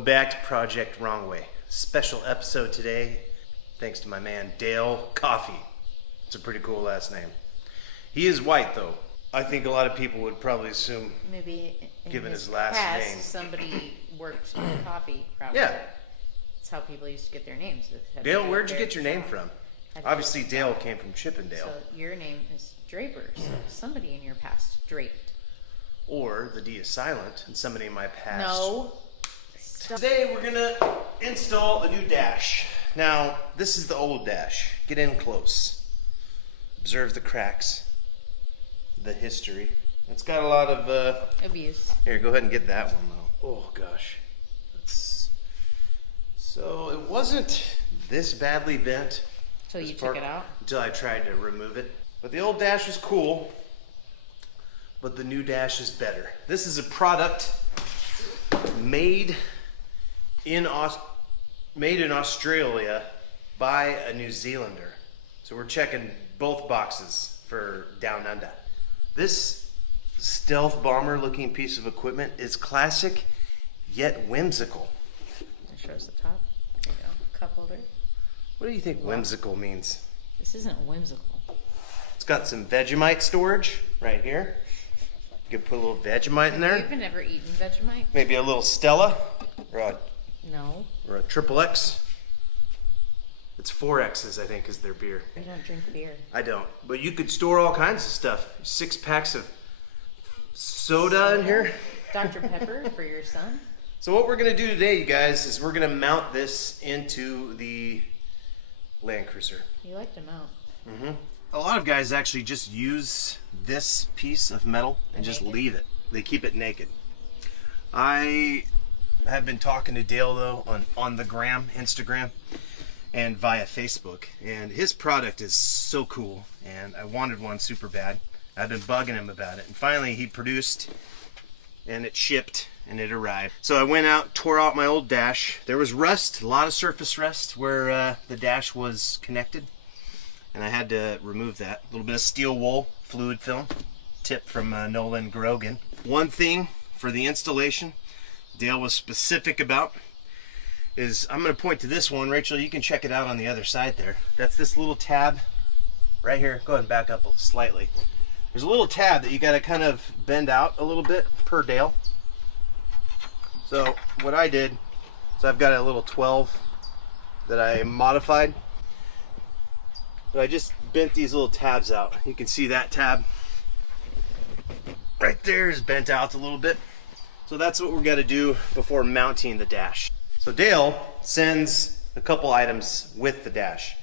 Welcome back to Project Wrong Way. Special episode today, thanks to my man Dale Coffey. It's a pretty cool last name. He is white though. I think a lot of people would probably assume, maybe given his his last past, name, somebody worked in coffee. Probably. Yeah. That's how people used to get their names. Dale, where'd you get your name from? Obviously Dale came from Chippendale. So your name is Draper, so somebody in your past draped. Or the D is silent and somebody in my past. No. Stop. Today we're gonna install a new dash. Now, this is the old dash. Get in close. Observe the cracks, the history. It's got a lot of Abuse. Here, go ahead and get that one though. Oh gosh. So it wasn't this badly bent. Until you took it out? Until I tried to remove it. But the old dash was cool, but the new dash is better. This is a product made in Australia by a New Zealander. So we're checking both boxes for down under. This stealth bomber looking piece of equipment is classic yet whimsical. It shows the top. There you go. Cup holder. What do you think whimsical means? This isn't whimsical. It's got some Vegemite storage right here. You could put a little Vegemite in there. Have you even ever eaten Vegemite? Maybe a little Stella No. or a triple X. It's 4 X's, I think, is their beer. I don't drink beer. I don't. But you could store all kinds of stuff. 6 packs of soda in here. Dr. Pepper for your son? So what we're going to do today, you guys, is we're going to mount this into the Landcruiser. You like to mount. Mm-hmm. A lot of guys actually just use this piece of metal and just leave it. They keep it naked. I have been talking to Dale though on the Instagram, and via Facebook, and his product is so cool, and I wanted one super bad. I've been bugging him about it, and finally he produced, and it shipped, and it arrived. So I went out, tore out my old dash. There was rust, a lot of surface rust where the dash was connected, and I had to remove that. A little bit of steel wool fluid film, tip from Nolan Grogan. One thing for the installation Dale was specific about is, I'm going to point to this one. Rachel, you can check it out on the other side there. That's this little tab right here. Go ahead and back up slightly. There's a little tab that you got to kind of bend out a little bit per Dale. So what I did, so I've got a little 12 that I modified, but I just bent these little tabs out. You can see that tab right there is bent out a little bit. So that's what we're going to do before mounting the dash. So Dale sends a couple items with the dash.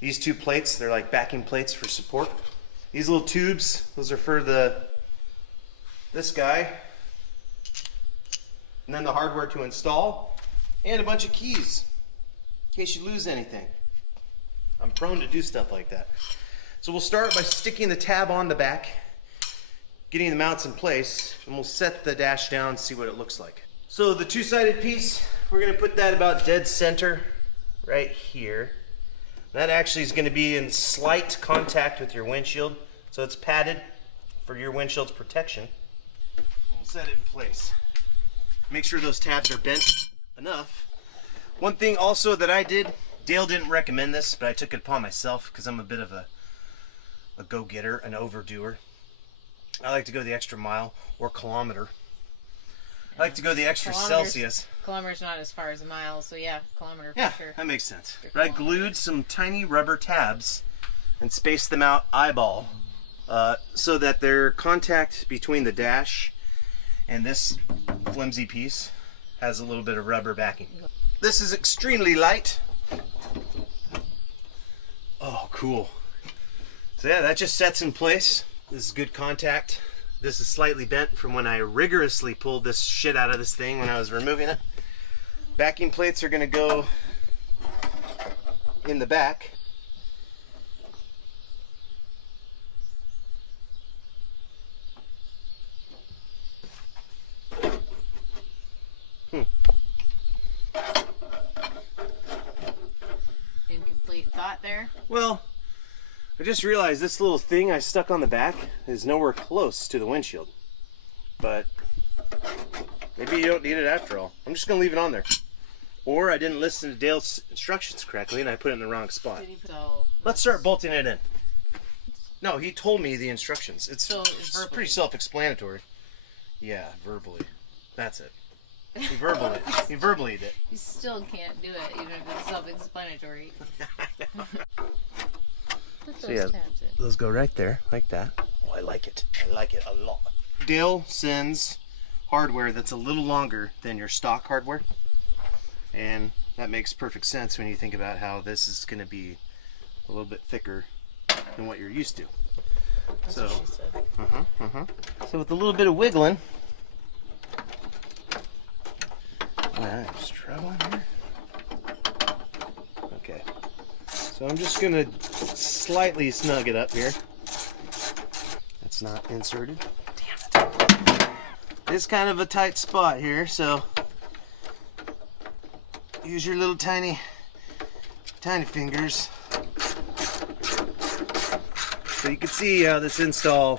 These 2 plates, they're like backing plates for support. These little tubes, those are for this guy. And then the hardware to install, and a bunch of keys in case you lose anything. I'm prone to do stuff like that. So we'll start by sticking the tab on the back, getting the mounts in place, and we'll set the dash down and see what it looks like. So the 2-sided piece, we're going to put that about dead center right here. That actually is going to be in slight contact with your windshield, so it's padded for your windshield's protection. We'll set it in place. Make sure those tabs are bent enough. One thing also that I did, Dale didn't recommend this, but I took it upon myself because I'm a bit of a go-getter, an overdoer. I like to go the extra mile or kilometer. I like to go the extra Celsius. Kilometer's not as far as a mile, so yeah, kilometer for yeah, sure. That makes sense. But I glued some tiny rubber tabs and spaced them out eyeball so that their contact between the dash and this flimsy piece has a little bit of rubber backing. This is extremely light. Oh, cool. So yeah, that just sets in place. This is good contact. This is slightly bent from when I rigorously pulled this shit out of this thing when I was removing it. Backing plates are going to go in the back. Incomplete thought there. Well, I just realized this little thing I stuck on the back is nowhere close to the windshield. But Maybe you don't need it after all. I'm just gonna leave it on there. Or I didn't listen to Dale's instructions correctly and I put it in the wrong spot. Let's start bolting it in. No, he told me the instructions. It's pretty self-explanatory. Yeah, verbally. That's it. He verbally did. You still can't do it, even if it's self-explanatory. Put those tabs in. Those go right there, like that. Oh, I like it. I like it a lot. Dale sends hardware that's a little longer than your stock hardware. And that makes perfect sense when you think about how this is going to be a little bit thicker than what you're used to. That's what she said. So with a little bit of wiggling, I'm struggling here. Okay, so I'm just gonna slightly snug it up here. That's not inserted. Damn it! It's kind of a tight spot here, so use your little tiny fingers. So you can see how this install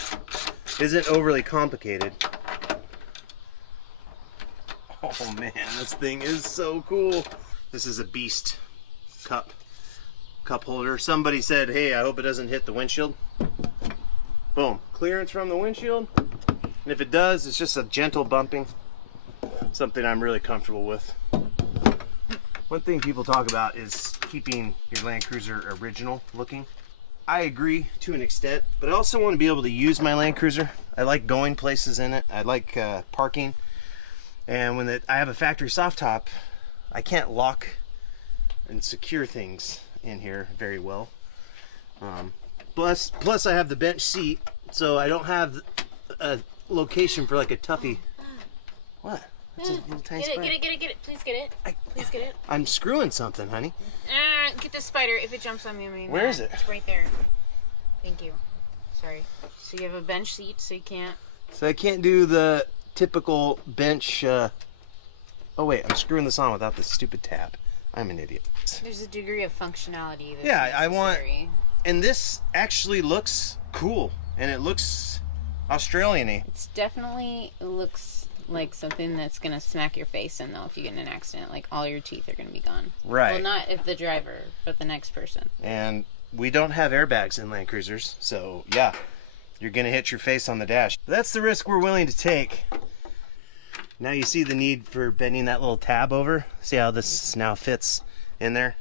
isn't overly complicated. Oh man, this thing is so cool. This is a beast cup holder. Somebody said, hey, I hope it doesn't hit the windshield. Boom, clearance from the windshield. And if it does, it's just a gentle bumping. Something I'm really comfortable with. One thing people talk about is keeping your Land Cruiser original looking. I agree to an extent, but I also want to be able to use my Land Cruiser. I like going places in it. I like parking. And when I have a factory soft top, I can't lock and secure things in here very well. Plus I have the bench seat, so I don't have a location for like a Tuffy. What? That's a little tiny spider. Get it. Please get it. Please get it. I'm screwing something, honey. Get the spider if it jumps on me. Where is it? It's right there. Thank you. Sorry. So you have a bench seat, so you can't. So I can't do the typical bench. Oh wait, I'm screwing this on without this stupid tab. I'm an idiot. There's a degree of functionality. That's yeah, I want. necessary. And this actually looks cool, and it looks Australian-y. It's definitely looks like something that's gonna smack your face in though if you get in an accident. Like all your teeth are gonna be gone. Right. Well, not if the driver, but the next person. And we don't have airbags in Land Cruisers, so yeah, you're gonna hit your face on the dash. That's the risk we're willing to take. Now you see the need for bending that little tab over. See how this now fits in there?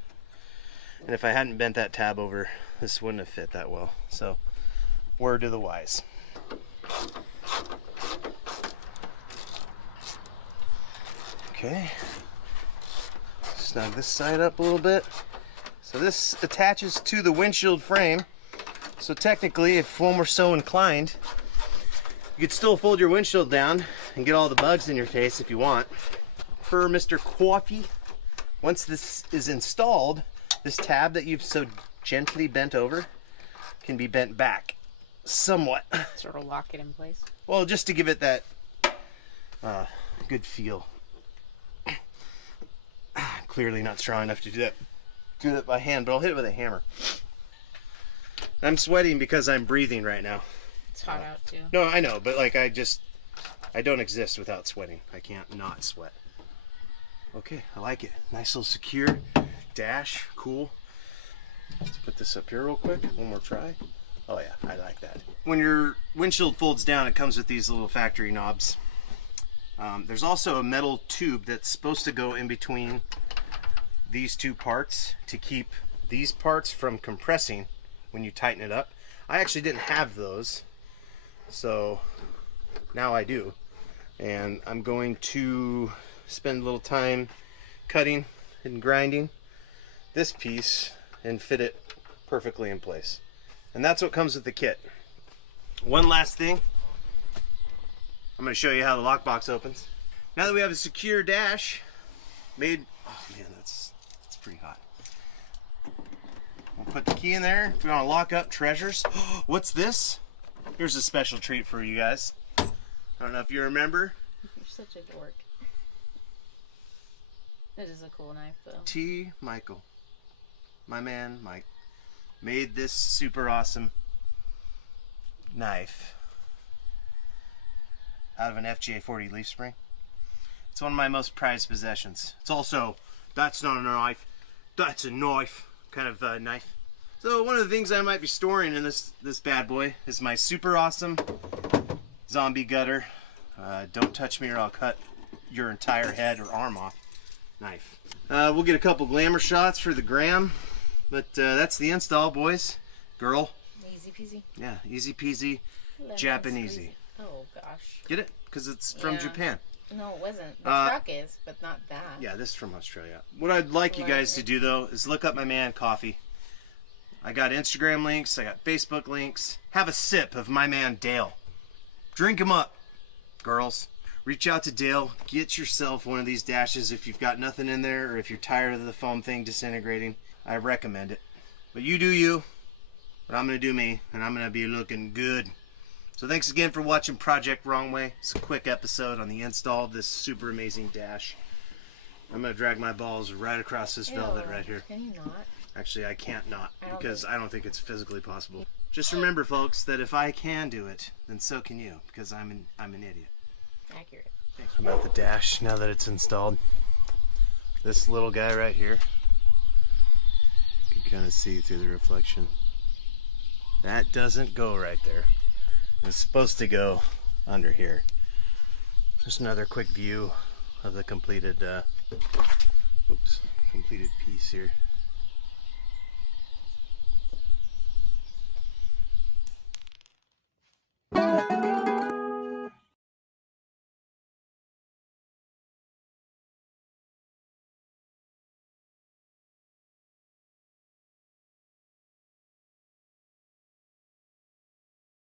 And if I hadn't bent that tab over, this wouldn't have fit that well. So, word to the wise. Okay. Snug this side up a little bit. So this attaches to the windshield frame. So technically, if one were so inclined, you could still fold your windshield down and get all the bugs in your face if you want. For Mr. Coffey, once this is installed, this tab that you've so gently bent over can be bent back somewhat. Sort of lock it in place. Well, just to give it that good feel. Clearly not strong enough to do that by hand, but I'll hit it with a hammer. I'm sweating because I'm breathing right now. It's hot out too. No, I know, but like I don't exist without sweating. I can't not sweat. Okay, I like it. Nice little secure dash, cool. Let's put this up here real quick. One more try. Oh yeah, I like that. When your windshield folds down, it comes with these little factory knobs. There's also a metal tube that's supposed to go in between these two parts to keep these parts from compressing when you tighten it up. I actually didn't have those, so now I do. And I'm going to spend a little time cutting and grinding this piece and fit it perfectly in place. And that's what comes with the kit. One last thing. I'm going to show you how the lockbox opens. Now that we have a secure dash made, oh man, that's pretty hot. We'll put the key in there if we want to lock up treasures. What's this? Here's a special treat for you guys. I don't know if you remember. You're such a dork. That is a cool knife though. T. Michael, my man Mike, made this super awesome knife out of an FJ40 leaf spring. It's one of my most prized possessions. It's also, that's not a knife, that's a knife, kind of knife. So one of the things I might be storing in this bad boy is my super awesome zombie gutter. Don't touch me or I'll cut your entire head or arm off. Knife. We'll get a couple glamour shots for the gram, but that's the install, boys. Girl. Easy peasy. Yeah, easy peasy, Japanesey. Oh gosh. Get it? Because it's from Yeah. Japan. No, it wasn't. The truck is, but not that. Yeah, this is from Australia. What I'd like you guys to do, though, is look up my man, Coffey. I got Instagram links. I got Facebook links. Have a sip of my man, Dale. Drink him up, girls. Reach out to Dale. Get yourself one of these dashes if you've got nothing in there or if you're tired of the foam thing disintegrating. I recommend it. But you do you. But I'm going to do me, and I'm going to be looking good. So thanks again for watching Project Wrong Way. It's a quick episode on the install of this super amazing dash. I'm going to drag my balls right across this velvet right here. Can you not? Actually, I can't not, because I don't think it's physically possible. Just remember, folks, that if I can do it, then so can you, because I'm an idiot. Accurate. How about the dash now that it's installed? This little guy right here, you can kind of see through the reflection. That doesn't go right there. It's supposed to go under here. Just another quick view of the completed, completed piece here.